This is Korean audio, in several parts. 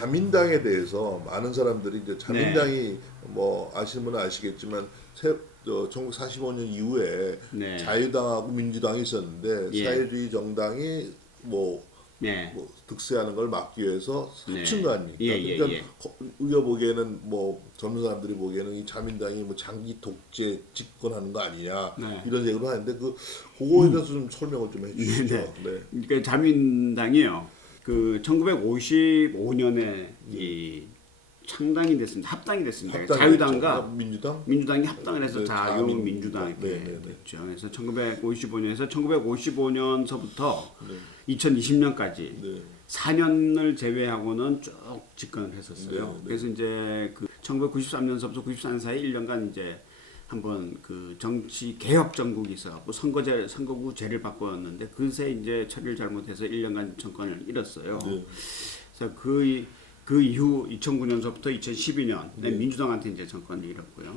자민당에 대해서 많은 사람들이 이제 네. 자민당이 뭐 아시는 분은 아시겠지만 1945년 이후에 네. 자유당하고 민주당이 있었는데 예. 사회주의 정당이 뭐, 네. 뭐 득세하는 걸 막기 위해서 네. 합친 거 아닙니까? 예, 예, 그러니까 예. 우리가 보기에는 뭐 젊은 사람들이 보기에는 이 자민당이 뭐 장기 독재 집권하는 거 아니냐 네. 이런 얘기를 하는데 그거에 대해서 좀 설명을 좀 해주시죠. 네. 네. 그러니까 자민당이요. 그 1955년에 이 창당이 됐습니다. 합당이 됐습니다. 합당이 자유당과 됐죠. 민주당? 민주당이 합당을 해서 네, 자유민주당 이렇게 네, 네, 네. 됐죠. 그래서 1955년에서 1955년서부터 네. 2020년까지 네. 4년을 제외하고는 쭉 집권을 했었어요. 네, 네. 그래서 이제 그 1993년서부터 94년 사이 1년간 이제 한번 그 정치 개혁 정국이 있어갖고 선거구제를 바꿨는데 그새 이제 처리를 잘못해서 1년간 정권을 잃었어요. 네. 그래서 그 이후 2009년서부터 2012년 네. 민주당한테 이제 정권을 잃었고요.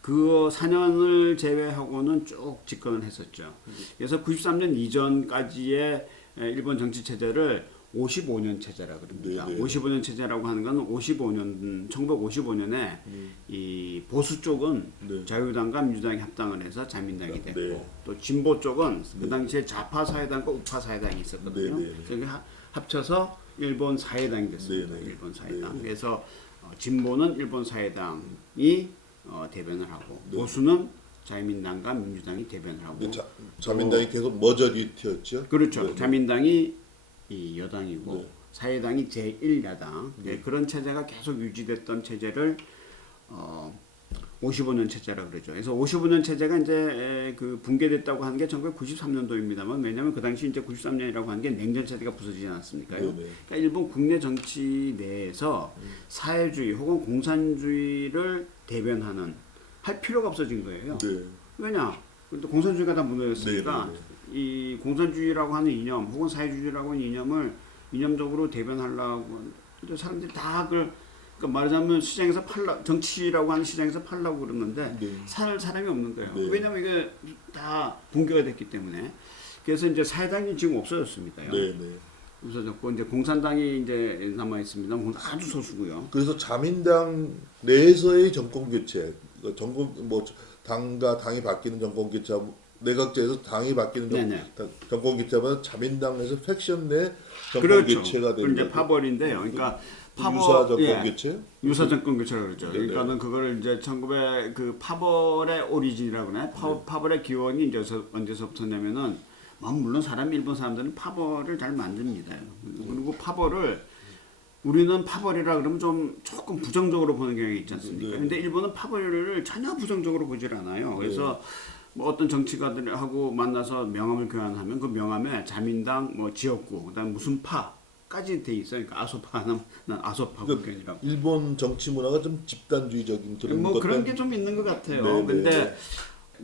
그 4년을 제외하고는 쭉 집권을 했었죠. 그래서 93년 이전까지의 일본 정치 체제를 55년 체제라 그럽니다. 네, 네. 55년 체제라고 하는 건 1955년에 이 보수 쪽은 네. 자유당과 민주당이 합당을 해서 자민당이 됐고 네. 또 진보 쪽은 그 당시에 좌파 사회당과 우파 사회당이 있었거든요. 네, 네, 네. 그래서 합쳐서 일본 사회당이 됐습니다. 네, 네. 일본 사회당. 네, 네. 그래서 진보는 일본 사회당이 대변을 하고 네. 보수는 자유민당과 민주당이 대변을 하고 근데 자민당이 계속 머저리티였죠. 그렇죠. 네, 네. 자민당이 이 여당이고 네. 사회당이 제1야당 그런 체제가 계속 유지됐던 체제를 55년 체제라 그러죠. 그래서 55년 체제가 이제 그 붕괴됐다고 하는 게 1993년도입니다만 왜냐하면 그 당시 이제 93년이라고 하는 게 냉전 체제가 부서지지 않았습니까요? 네, 네. 그러니까 일본 국내 정치 내에서 사회주의 혹은 공산주의를 대변하는 할 필요가 없어진 거예요. 네. 왜냐? 근데 공산주의가 다 무너졌으니까 네, 네, 이 공산주의라고 하는 이념 혹은 사회주의라고 하는 이념을 이념적으로 대변하려고 근데 사람들이 다 그걸 그러니까 말하자면 시장에서 정치라고 하는 시장에서 팔라고 그러는데 네. 살 사람이 없는 거예요. 네. 왜냐면 이게 다 붕괴가 됐기 때문에 그래서 이제 사회당이 지금 없어졌습니다요. 네, 네. 없어졌고 이제 공산당이 이제 남아 있습니다. 아주 소수고요. 그래서 자민당 내에서의 정권 교체, 정권 뭐 당과 당이 바뀌는 정권 교체, 내각제에서 당이 바뀌는 정권 교체보다 자민당에서 팩션 내 정권 그렇죠. 교체가 되는 이제 거죠. 파벌인데요. 그러니까 유사 정권 교체? 유사 정권 교체라고 그러죠. 네네. 그러니까는 그거를 이제 1900 그 파벌의 오리진이라고 하나요? 파벌의 기원이 이제 언제서부터냐면은 물론 일본 사람들은 파벌을 잘 만듭니다. 그리고 파벌을 우리는 파벌이라 그러면 좀 조금 부정적으로 보는 경향이 있지 않습니까? 네. 근데 일본은 파벌을 전혀 부정적으로 보질 않아요. 그래서 뭐 어떤 정치가들하고 만나서 명함을 교환하면 그 명함에 자민당, 뭐 지역구, 그다음 무슨 파까지 돼 있어요. 그러니까 아소파는 난 아소파 국견이라고. 일본 정치 문화가 좀 집단주의적인 그런 뭐 것 그런 때문에- 게 좀 있는 것 같아요. 네, 네, 근데 네.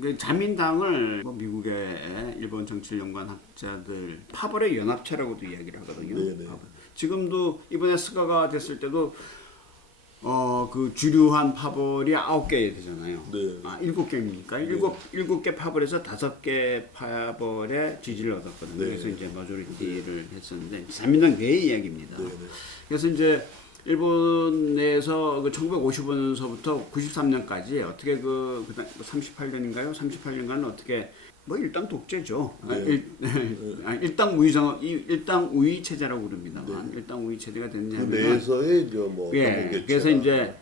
그 자민당을 뭐 미국의 일본 정치를 연구한 학자들 파벌의 연합체라고도 이야기를 하거든요. 네, 네. 파벌. 지금도 이번에 스가가 됐을 때도 그 주류한 파벌이 9개 되잖아요. 네. 7개입니까? 일곱 개 파벌에서 5개 파벌의 지지를 얻었거든요. 네. 그래서 이제 마조리티를 했었는데 자민당 내의 이야기입니다. 네, 네. 그래서 이제 일본 내에서 그 1955년서부터 93년까지 어떻게 그 38년인가요? 38년간은 어떻게 뭐 일당 독재죠. 네. 일당 우위 체제라고 그럽니다. 네. 일당 우위 체제가 그 됐냐면 내에서의 이제 뭐 정권 교체가. 그래서 이제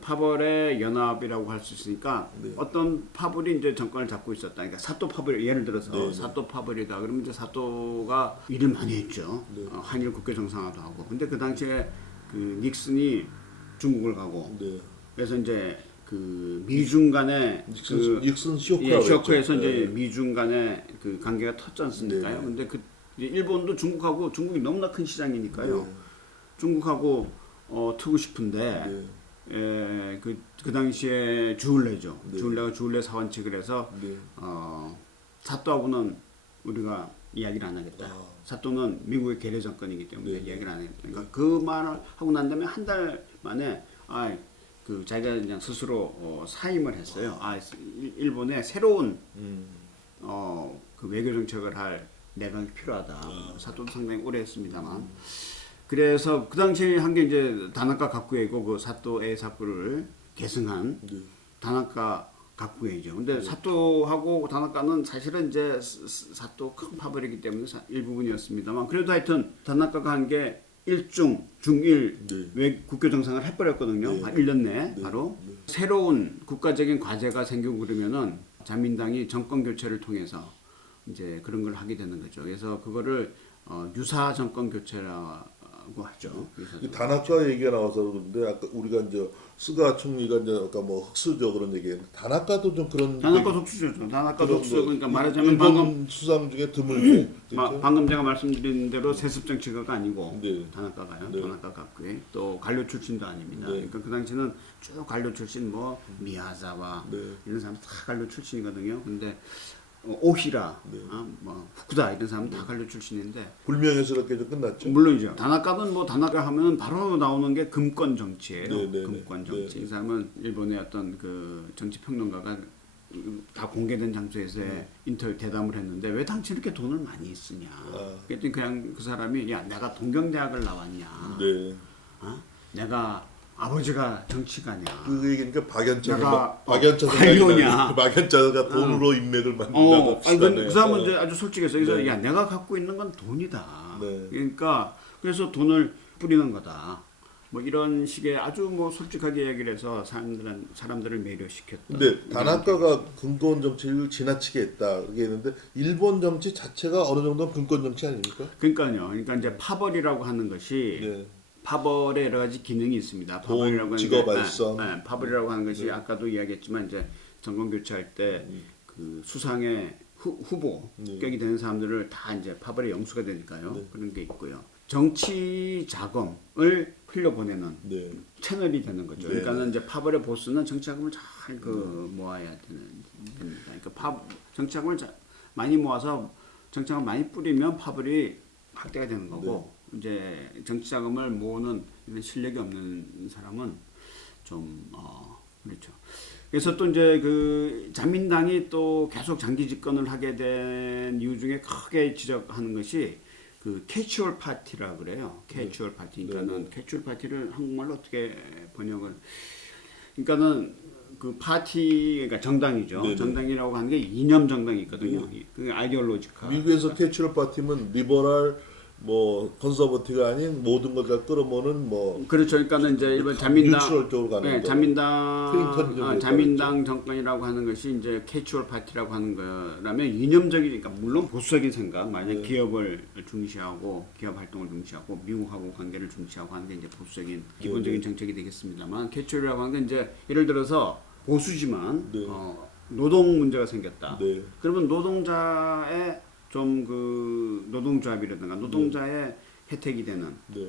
파벌의 연합이라고 할 수 있으니까 네. 어떤 파벌이 이제 정권을 잡고 있었다. 그러니까 사또 파벌 예를 들어서 네, 네. 사또 파벌이다. 그러면 이제 사또가 일을 많이 했죠. 네. 한일 국교 정상화도 하고. 근데 그 당시에 그 닉슨이 중국을 가고 네. 그래서 이제 그 미중 간의 닉슨 쇼크라고 예, 쇼크에서 했죠. 이제 네. 미중 간의 그 관계가 터졌지 않습니까요? 네. 근데 그 이제 일본도 중국이 너무나 큰 시장이니까요. 네. 중국하고 트고 싶은데 네. 그 당시에 주울레죠. 네. 주울레 사원칙을 해서 네. 사또하고는 우리가 이야기를 안 하겠다. 아. 사또는 미국의 계례 정권이기 때문에 네. 이야기를 안 하겠다. 그러니까 그 말을 하고 난 다음에 한 달 만에 그 자기가 그냥 스스로 사임을 했어요. 일본에 새로운 그 외교 정책을 할 내각이 필요하다. 사또도 상당히 오래 했습니다만. 그래서 그 당시에 한 게 이제 다나카 가쿠에고 그 사또 에이사쿠를 계승한 네. 다나카 가쿠에죠. 근데 사또하고 다나카는 사실은 이제 사또 큰 파벌이기 때문에 일부분이었습니다만 그래도 하여튼 다나카가 한 게 일중, 중일 네. 외 국교 정상을 해버렸거든요. 네. 1년 내에 네. 바로. 네. 새로운 국가적인 과제가 생기고 그러면은 자민당이 정권 교체를 통해서 이제 그런 걸 하게 되는 거죠. 그래서 그거를 유사 정권 교체라고 하죠. 이 다나카 얘기가 나와서 그런데 아까 우리가 이제 스가 총리가 이제 아까 뭐 흑수저 그런 얘기했는데 다나카도 좀 그런 다나카 독수죠. 다나카 그런 독수 뭐 그러니까 말하자면 일본 방금 수상 중에 드물게 그렇죠? 방금 제가 말씀드린 대로 세습 정치가가 아니고 네. 다나카가요. 네. 다나카 가쿠에 또 관료 출신도 아닙니다. 네. 그러니까 그 당시는 쭉 관료 출신 뭐 미야자와 네. 이런 사람 다 관료 출신이거든요. 근데 오히라, 네. 뭐 후쿠다 이런 사람 다 관료 출신인데 불명예스럽게 좀 끝났죠. 물론이죠. 다나카는 뭐 다나카 하면 바로 나오는 게 금권 정치예요. 네, 네, 금권 네. 정치. 이 사람은 일본의 어떤 그 정치 평론가가 다 공개된 장소에서 인터뷰 대담을 했는데 왜 당신 이렇게 돈을 많이 쓰냐. 그랬더니 그냥 그 사람이 야 내가 동경대학을 나왔냐. 네. 내가 아버지가 정치가냐. 그 얘기니까 내가 박연차가 관료냐. 돈으로 인맥을 만든다고 아니 합시다. 그 사람은 이제 아주 솔직해서 그래서 네. 야 내가 갖고 있는 건 돈이다. 네. 그러니까 그래서 돈을 뿌리는 거다. 뭐 이런 식의 아주 뭐 솔직하게 얘기를 해서 사람들을 매료시켰다. 근데 다나카가 근권 정치를 지나치게 했다 그렇게 했는데 일본 정치 자체가 어느 정도는 근권 정치 아닙니까? 그러니까요. 그러니까 이제 파벌이라고 하는 것이 네. 파벌의 여러 가지 기능이 있습니다. 돈, 파벌이라고 하는 직업 게, 발성. 파벌이라고 하는 것이 네. 아까도 이야기했지만 이제 정권 교체할 때 그 수상의 후보격이 되는 사람들을 다 이제 파벌의 영수가 되니까요. 네. 그런 게 있고요. 정치 자금을 흘려보내는 네. 채널이 되는 거죠. 네. 그러니까는 이제 파벌의 보스는 정치 자금을 잘 모아야 됩니다. 그러니까 정치 자금을 많이 모아서 정치 자금을 많이 뿌리면 파벌이 확대가 되는 거고 이제 정치 자금을 모으는 이런 실력이 없는 사람은 좀 그렇죠. 그래서 또 이제 그 자민당이 또 계속 장기 집권을 하게 된 이유 중에 크게 지적하는 것이 그 캐추얼 파티라 그래요. 캐추얼 파티. 그러니까는 캐추얼 파티를 한국말로 어떻게 번역을? 그러니까는 그 파티 그러니까 정당이죠. 네네. 정당이라고 하는 게 이념 정당이 있거든요. 그 아이디올로지카. 미국에서 캐츄럴 파티면 리버럴 뭐 컨서버티가 아닌 모든 걸 다 끌어모는 뭐 그렇죠. 그러니까는 이제 일본 자민당, 뉴트럴 쪽으로 가는 거. 클린턴 쪽으로 자민당 정권이라고 하는 것이 이제 캐추얼 파티라고 하는 거라면 이념적이니까 물론 보수적인 생각, 만약 기업을 중시하고 기업 활동을 중시하고 미국하고 관계를 중시하고 하는 게 이제 보수적인 기본적인 정책이 되겠습니다만 캐추얼이라고 하는 게 이제 예를 들어서 보수지만 노동 문제가 생겼다. 네. 그러면 노동자의 좀 그 노동조합이라든가 노동자의 혜택이 되는 네.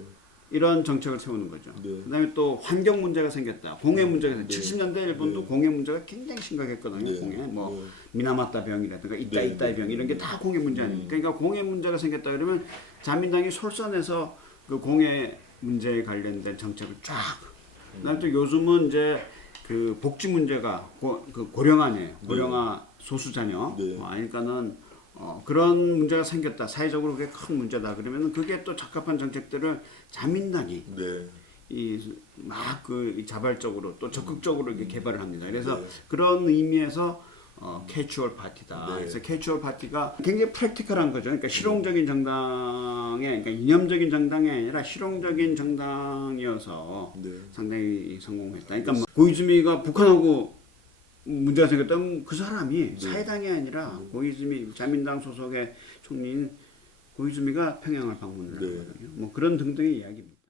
이런 정책을 세우는 거죠. 네. 그다음에 또 환경 문제가 생겼다. 공해 문제가 생겼다. 네. 70년대 일본도 공해 문제가 굉장히 심각했거든요. 네. 공해 뭐 네. 미나마타 병이라든가 네. 이따이 병 이런 게 다 공해 문제 아닙니까? 그러니까 공해 문제가 생겼다 그러면 자민당이 솔선해서 그 공해 문제에 관련된 정책을 쫙. 그다음에 또 요즘은 이제 그 복지 문제가 그 고령화네요. 고령화 소수자녀. 네. 그러니까는 그런 문제가 생겼다. 사회적으로 그게 큰 문제다. 그러면 그게 또 적합한 정책들을 자민당이 네. 막 그 자발적으로 또 적극적으로 이렇게 개발을 합니다. 그래서 네. 그런 의미에서 캐추얼 파티다. 네. 그래서 캐추얼 파티가 굉장히 프랙티컬한 거죠. 그러니까 실용적인 정당에, 그러니까 이념적인 정당이 아니라 실용적인 정당이어서 네. 상당히 성공했다. 그러니까 뭐 고이즈미가 북한하고 문제가 생겼다면 그 사람이 사회당이 아니라 고이즈미 자민당 소속의 총리인 고이즈미가 평양을 방문을 네. 하거든요. 뭐 그런 등등의 이야기입니다.